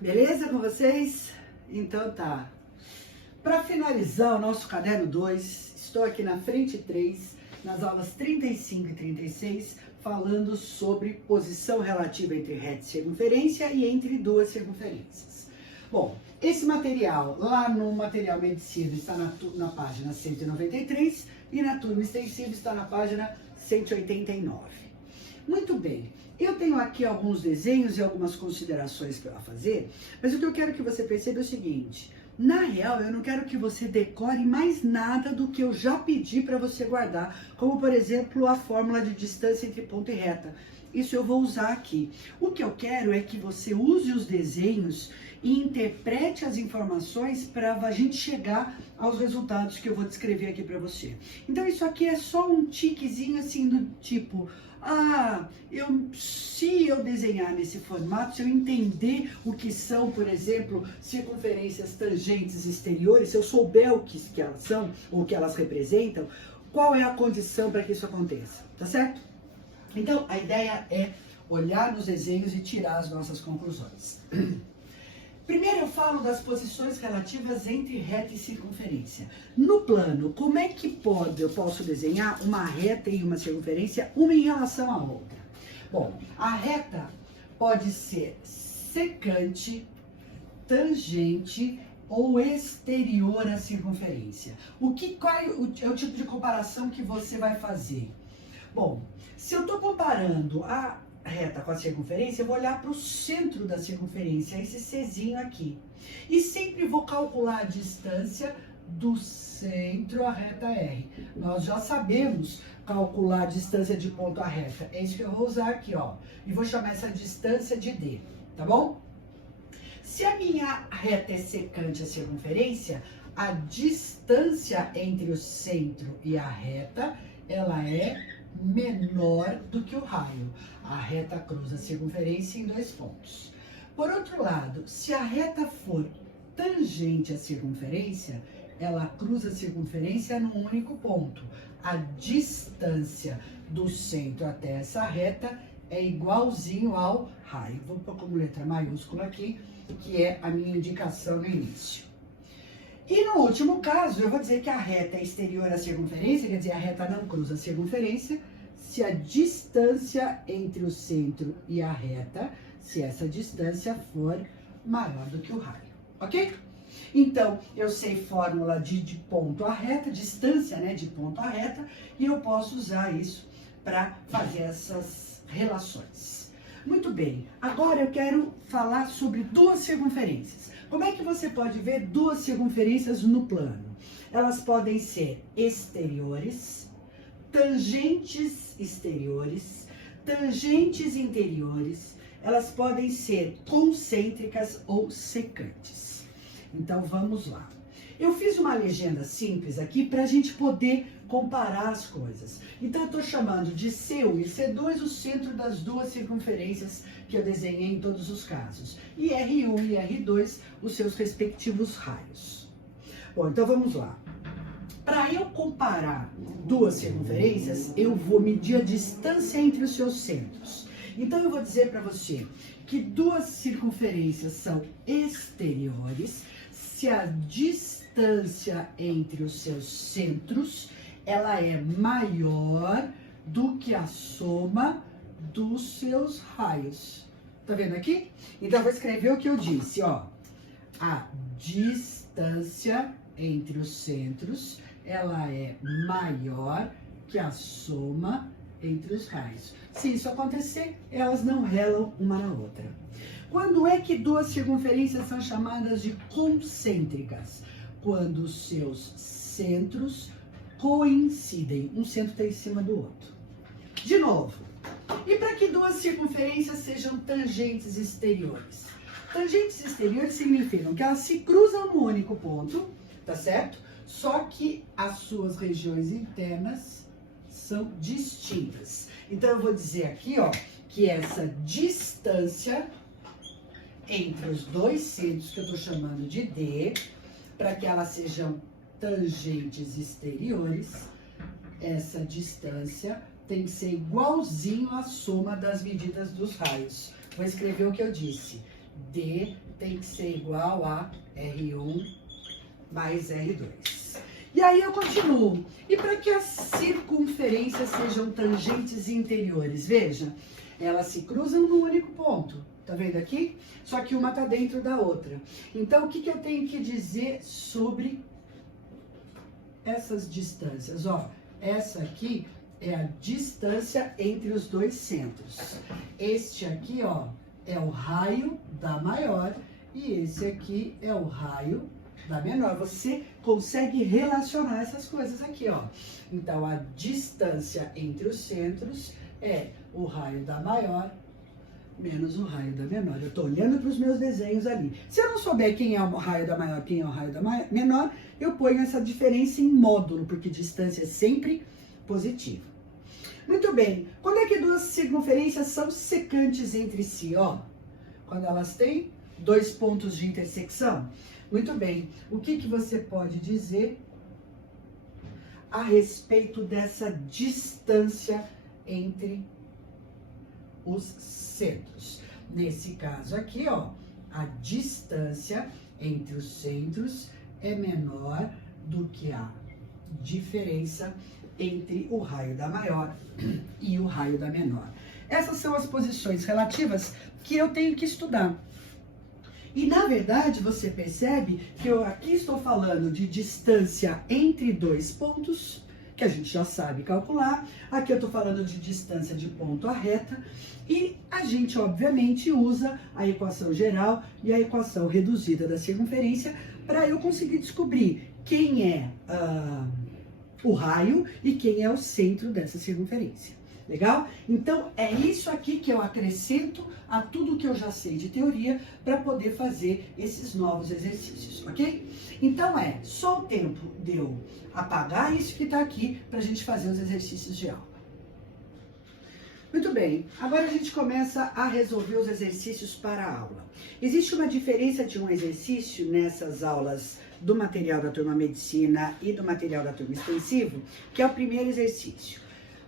Beleza com vocês? Então tá. Para finalizar o nosso caderno 2, estou aqui na frente 3, nas aulas 35 e 36, falando sobre posição relativa entre reta e circunferência e entre duas circunferências. Bom, esse material, lá no material medicina, está na página 193 e na turma extensiva está na página 189. Muito bem, eu tenho aqui alguns desenhos e algumas considerações para fazer, mas o que eu quero que você perceba é o seguinte: na real, eu não quero que você decore mais nada do que eu já pedi para você guardar, como por exemplo a fórmula de distância entre ponto e reta. Isso eu vou usar aqui. O que eu quero é que você use os desenhos e interprete as informações para a gente chegar aos resultados que eu vou descrever aqui para você. Então isso aqui é só um tiquezinho assim do tipo... se eu desenhar nesse formato, se eu entender o que são, por exemplo, circunferências tangentes exteriores, se eu souber o que elas são ou o que elas representam, qual é a condição para que isso aconteça, tá certo? Então, a ideia é olhar nos desenhos e tirar as nossas conclusões. Primeiro eu falo das posições relativas entre reta e circunferência. No plano, como é que eu posso desenhar uma reta e uma circunferência, uma em relação à outra? Bom, a reta pode ser secante, tangente ou exterior à circunferência. Qual é o tipo de comparação que você vai fazer? Bom, se eu estou comparando a reta com a circunferência, eu vou olhar para o centro da circunferência, esse Czinho aqui. E sempre vou calcular a distância do centro à reta R. Nós já sabemos calcular a distância de ponto à reta. É isso que eu vou usar aqui, ó. E vou chamar essa distância de D, tá bom? Se a minha reta é secante à circunferência, a distância entre o centro e a reta, ela é menor do que o raio. A reta cruza a circunferência em 2 pontos. Por outro lado, se a reta for tangente à circunferência, ela cruza a circunferência num único ponto. A distância do centro até essa reta é igualzinho ao raio. Vou pôr como letra maiúscula aqui, que é a minha indicação no início. E no último caso, eu vou dizer que a reta é exterior à circunferência, quer dizer, a reta não cruza a circunferência, se a distância entre o centro e a reta, se essa distância for maior do que o raio, ok? Então, eu sei fórmula de ponto a reta, distância, né, de ponto a reta, e eu posso usar isso para fazer essas relações. Muito bem, agora eu quero falar sobre duas circunferências. Como é que você pode ver duas circunferências no plano? Elas podem ser exteriores, tangentes exteriores, tangentes interiores, elas podem ser concêntricas ou secantes. Então vamos lá. Eu fiz uma legenda simples aqui para a gente poder comparar as coisas. Então eu estou chamando de C1 e C2 o centro das duas circunferências que eu desenhei em todos os casos. E R1 e R2 os seus respectivos raios. Bom, então vamos lá. Para eu comparar duas circunferências, eu vou medir a distância entre os seus centros. Então eu vou dizer para você que duas circunferências são exteriores se a distância entre os seus centros ela é maior do que a soma dos seus raios. Tá vendo aqui? Então eu vou escrever o que eu disse, ó. A distância entre os centros ela é maior que a soma entre os raios. Se isso acontecer, elas não relam uma na outra. Quando é que duas circunferências são chamadas de concêntricas? Quando os seus centros coincidem. Um centro está em cima do outro. De novo. E para que duas circunferências sejam tangentes exteriores? Tangentes exteriores significam que elas se cruzam no único ponto, tá certo? Só que as suas regiões internas são distintas. Então eu vou dizer aqui, ó, que essa distância entre os dois centros, que eu estou chamando de D, para que elas sejam tangentes exteriores, essa distância tem que ser igualzinho à soma das medidas dos raios. Vou escrever o que eu disse. D tem que ser igual a R1 mais R2. E aí eu continuo. E para que as circunferências sejam tangentes interiores? Veja, elas se cruzam num único ponto. Tá vendo aqui? Só que uma tá dentro da outra. Então, o que eu tenho que dizer sobre essas distâncias? Ó, essa aqui é a distância entre os dois centros. Este aqui, ó, é o raio da maior e esse aqui é o raio da menor. Você consegue relacionar essas coisas aqui, ó. Então, a distância entre os centros é o raio da maior menos o raio da menor. Eu estou olhando para os meus desenhos ali. Se eu não souber quem é o raio da maior, quem é o raio da menor, eu ponho essa diferença em módulo, porque distância é sempre positiva. Muito bem. Quando é que duas circunferências são secantes entre si? Ó, quando elas têm dois pontos de intersecção. Muito bem. O que você pode dizer a respeito dessa distância entre os centros? Nesse caso aqui, ó, a distância entre os centros é menor do que a diferença entre o raio da maior e o raio da menor. Essas são as posições relativas que eu tenho que estudar. E, na verdade, você percebe que eu aqui estou falando de distância entre dois pontos, que a gente já sabe calcular. Aqui eu estou falando de distância de ponto à reta. E a gente, obviamente, usa a equação geral e a equação reduzida da circunferência para eu conseguir descobrir quem é o raio e quem é o centro dessa circunferência. Legal? Então, é isso aqui que eu acrescento a tudo que eu já sei de teoria para poder fazer esses novos exercícios, ok? Então, só o tempo de eu apagar isso que está aqui para a gente fazer os exercícios de aula. Muito bem, agora a gente começa a resolver os exercícios para a aula. Existe uma diferença de um exercício nessas aulas do material da turma medicina e do material da turma extensivo, que é o primeiro exercício.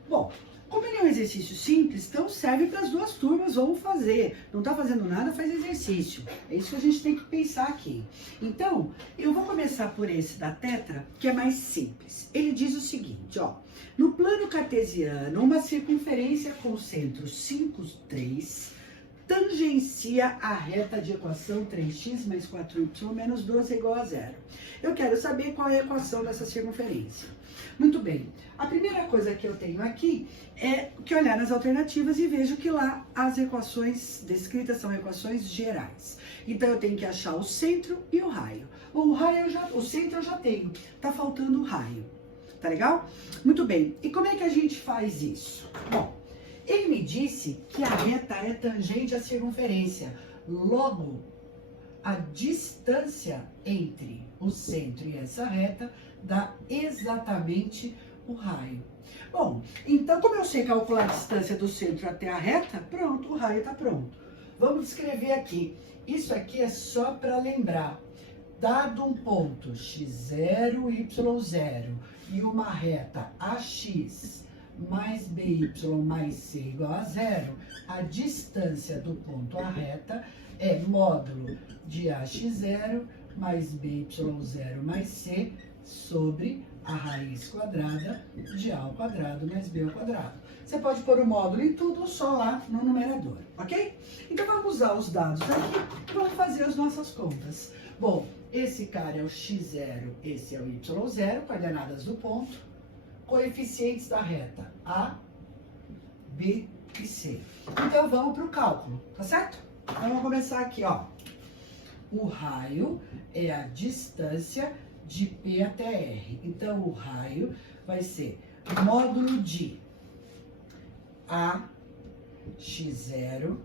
Bom, como ele é um exercício simples, então serve para as duas turmas, vamos fazer. Não está fazendo nada, faz exercício. É isso que a gente tem que pensar aqui. Então, eu vou começar por esse da tetra, que é mais simples. Ele diz o seguinte, ó. No plano cartesiano, uma circunferência com centro 5, 3, tangencia a reta de equação 3x mais 4y menos 12 é igual a 0. Eu quero saber qual é a equação dessa circunferência. Muito bem, a primeira coisa que eu tenho aqui é que olhar nas alternativas e vejo que lá as equações descritas são equações gerais. Então eu tenho que achar o centro e o raio. O centro eu já tenho, tá faltando o raio. Tá legal? Muito bem, e como é que a gente faz isso? Bom, ele me disse que a reta é tangente à circunferência. Logo, a distância entre o centro e essa reta dá exatamente o raio. Bom, então como eu sei calcular a distância do centro até a reta, pronto, o raio está pronto. Vamos escrever aqui. Isso aqui é só para lembrar. Dado um ponto x0, y0 e uma reta ax mais by mais c igual a 0, a distância do ponto à reta é módulo de ax0 mais by0 mais c sobre a raiz quadrada de a ao quadrado mais b ao quadrado. Você pode pôr o módulo em tudo, só lá no numerador, ok? Então vamos usar os dados aqui e vamos fazer as nossas contas. Bom, esse cara é o x0, esse é o y0, coordenadas do ponto, coeficientes da reta A, B e C. Então vamos para o cálculo, tá certo? Então vamos começar aqui, ó. O raio é a distância de P até R. Então o raio vai ser módulo de A x0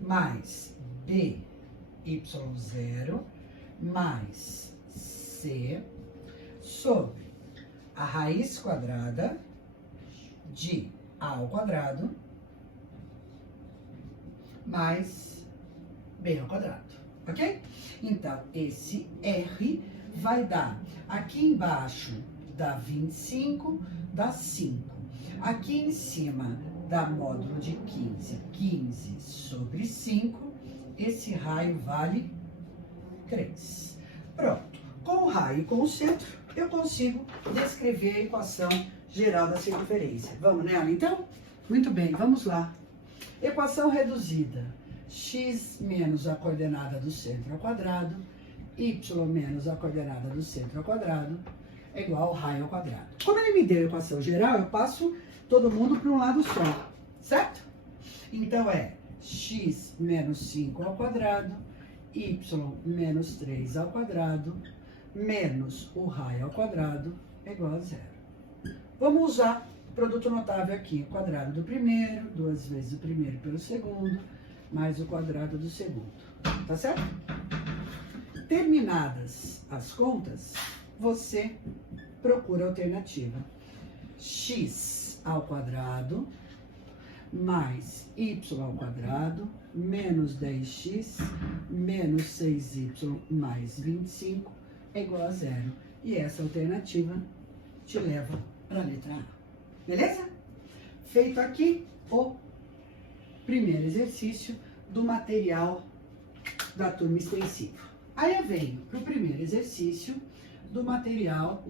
mais B y0 mais C sobre a raiz quadrada de A ao quadrado mais B ao quadrado, ok? Então, esse R vai dar, aqui embaixo dá 25, dá 5. Aqui em cima dá módulo de 15, 15 sobre 5. Esse raio vale 3. Pronto. Com o raio e com o centro, eu consigo descrever a equação geral da circunferência. Vamos nela, então? Muito bem, vamos lá. Equação reduzida. X menos a coordenada do centro ao quadrado, y menos a coordenada do centro ao quadrado, é igual ao raio ao quadrado. Como ele me deu a equação geral, eu passo todo mundo para um lado só, certo? Então é x menos 5 ao quadrado, y menos 3 ao quadrado, menos o raio ao quadrado, é igual a zero. Vamos usar o produto notável aqui, o quadrado do primeiro, 2 vezes o primeiro pelo segundo, mais o quadrado do segundo, tá certo? Terminadas as contas, você procura a alternativa. X ao quadrado mais y ao quadrado menos 10x menos 6y mais 25 é igual a zero. E essa alternativa te leva para a letra A. Beleza? Feito aqui o primeiro exercício do material da turma extensiva. Aí eu venho para o primeiro exercício do material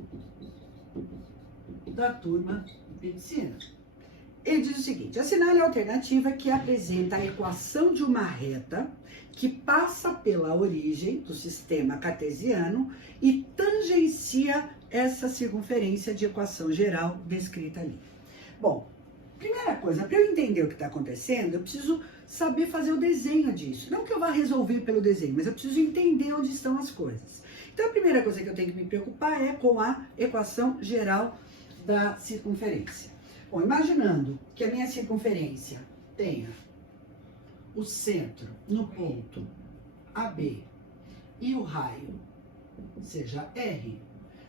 da turma medicina. Ele diz o seguinte: assinale a alternativa que apresenta a equação de uma reta que passa pela origem do sistema cartesiano e tangencia essa circunferência de equação geral descrita ali. Bom, primeira coisa, para eu entender o que está acontecendo, eu preciso saber fazer o desenho disso. Não que eu vá resolver pelo desenho, mas eu preciso entender onde estão as coisas. Então, a primeira coisa que eu tenho que me preocupar é com a equação geral da circunferência. Bom, imaginando que a minha circunferência tenha o centro no ponto AB e o raio seja R,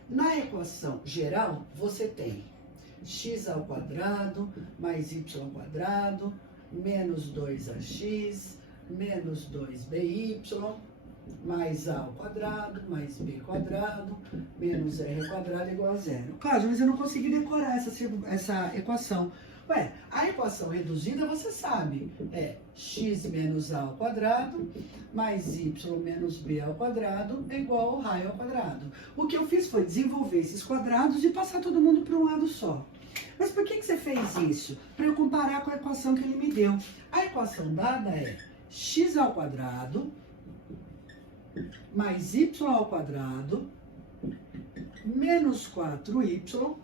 na equação geral você tem x ao quadrado mais y ao quadrado menos 2ax menos 2by mais a ao quadrado mais b quadrado menos r ao quadrado igual a zero. Claro, mas eu não consegui decorar essa equação. Ué, a equação reduzida você sabe, é x menos a ao quadrado mais y menos b ao quadrado é igual ao raio ao quadrado. O que eu fiz foi desenvolver esses quadrados e passar todo mundo para um lado só. Mas por que você fez isso? Para eu comparar com a equação que ele me deu. A equação dada é x ao quadrado mais y ao quadrado menos 4y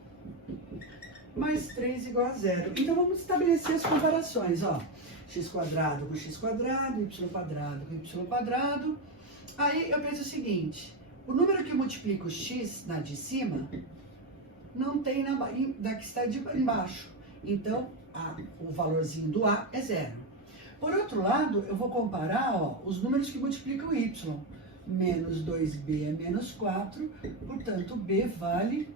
mais 3 igual a zero. Então, vamos estabelecer as comparações, ó. X quadrado com x quadrado, y quadrado com y quadrado. Aí, eu penso o seguinte, o número que multiplica o x na de cima não tem da que está de embaixo. Então, o valorzinho do A é zero. Por outro lado, eu vou comparar, ó, os números que multiplicam o y. Menos 2b é menos 4, portanto, b vale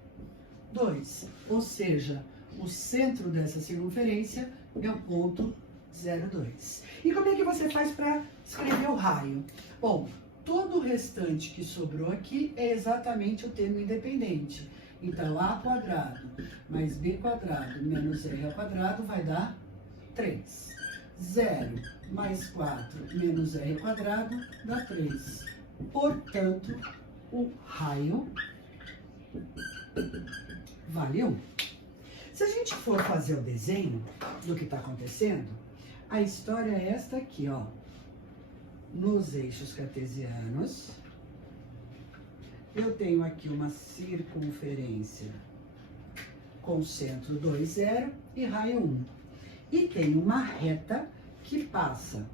2. Ou seja, o centro dessa circunferência é o ponto 0,2. E como é que você faz para escrever o raio? Bom, todo o restante que sobrou aqui é exatamente o termo independente. Então, a quadrado mais b quadrado menos r ao quadrado vai dar 3. 0 mais 4 menos r ao quadrado dá 3. Portanto, o raio vale 1. Se a gente for fazer o desenho do que está acontecendo, a história é esta aqui, ó. Nos eixos cartesianos, eu tenho aqui uma circunferência com centro 2, 0 e raio 1. E tem uma reta que passa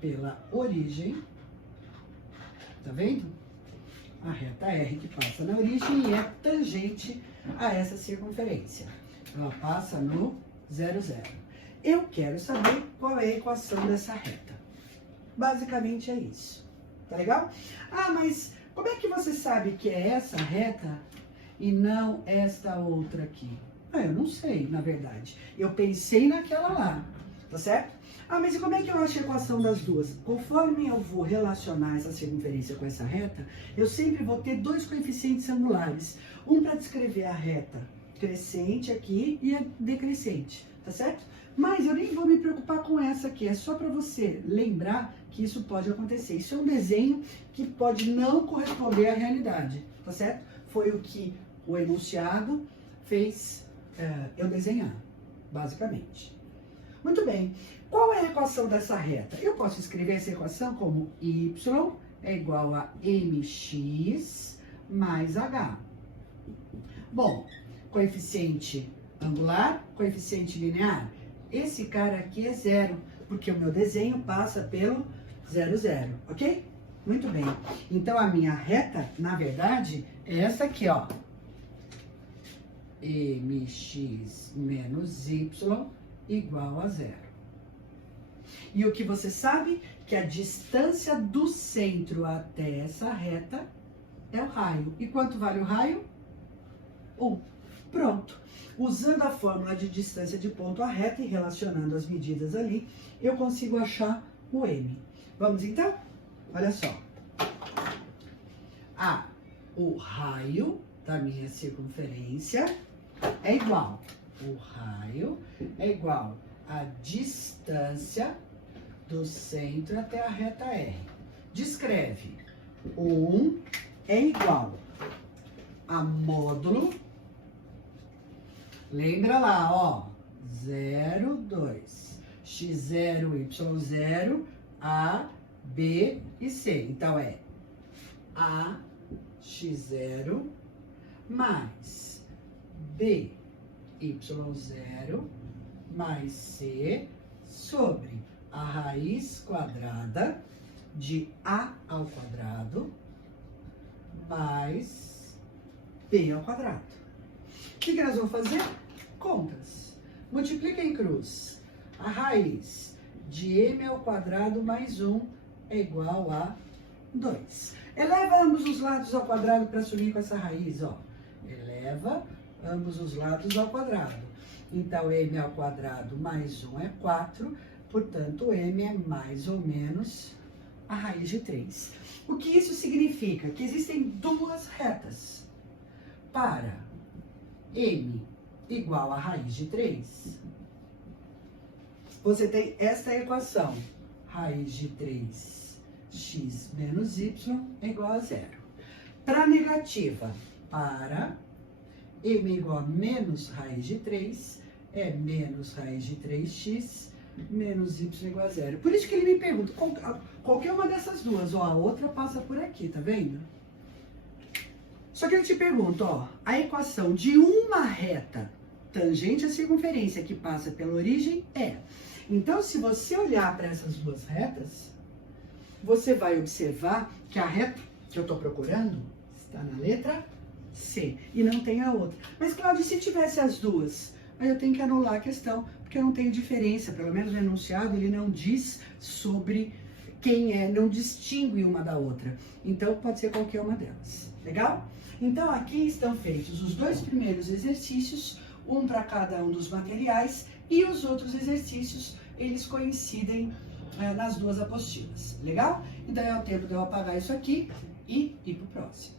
pela origem, tá vendo? A reta R que passa na origem e é tangente a essa circunferência. Ela passa no 0, 0. Eu quero saber qual é a equação dessa reta. Basicamente é isso. Tá legal? Ah, mas como é que você sabe que é essa reta e não esta outra aqui? Ah, eu não sei, na verdade. Eu pensei naquela lá, tá certo? Ah, mas e como é que eu acho a equação das duas? Conforme eu vou relacionar essa circunferência com essa reta, eu sempre vou ter dois coeficientes angulares. Um para descrever a reta crescente aqui e a decrescente, tá certo? Mas eu nem vou me preocupar com essa aqui, é só para você lembrar que isso pode acontecer. Isso é um desenho que pode não corresponder à realidade, tá certo? Foi o que o enunciado fez eu desenhar, basicamente. Muito bem, qual é a equação dessa reta? Eu posso escrever essa equação como y é igual a mx mais h. Bom, coeficiente angular, coeficiente linear. Esse cara aqui é zero, porque o meu desenho passa pelo 0, 0, ok? Muito bem. Então, a minha reta, na verdade, é essa aqui, ó. mx menos y igual a 0. E o que você sabe? Que a distância do centro até essa reta é o raio. E quanto vale o raio? 1. Pronto. Usando a fórmula de distância de ponto a reta e relacionando as medidas ali, eu consigo achar o m. Vamos então? Olha só. O raio da minha circunferência é igual. O raio é igual à distância do centro até a reta R. Descreve. 1 é igual a módulo. Lembra lá, ó. 0, 2. X0, Y0, A, B e C. Então, é A, X0 mais B, Y0 mais C sobre a raiz quadrada de A ao quadrado mais B ao quadrado. O que nós vamos fazer? Contas. Multiplica em cruz. A raiz de m ao quadrado mais 1 é igual a 2. Eleva ambos os lados ao quadrado para sumir com essa raiz, ó. Eleva ambos os lados ao quadrado. Então, m ao quadrado mais 1 é 4, portanto, m é mais ou menos a raiz de 3. O que isso significa? Que existem duas retas. Para m igual a raiz de 3, você tem esta equação. Raiz de 3x menos y é igual a 0. Para negativa, para m igual a menos raiz de 3, é menos raiz de 3x menos y igual a 0. Por isso que ele me pergunta, qualquer uma dessas duas, ó, a outra passa por aqui, tá vendo? Só que ele te pergunta, ó, a equação de uma reta tangente à circunferência que passa pela origem é. Então, se você olhar para essas duas retas, você vai observar que a reta que eu estou procurando está na letra C e não tem a outra. Mas, Cláudia, se tivesse as duas, aí eu tenho que anular a questão, porque eu não tenho diferença. Pelo menos no enunciado ele não diz sobre quem é, não distingue uma da outra. Então, pode ser qualquer uma delas. Legal? Então, aqui estão feitos os dois primeiros exercícios, um para cada um dos materiais, e os outros exercícios, eles coincidem nas duas apostilas. Legal? Então, é o tempo de eu apagar isso aqui e ir para o próximo.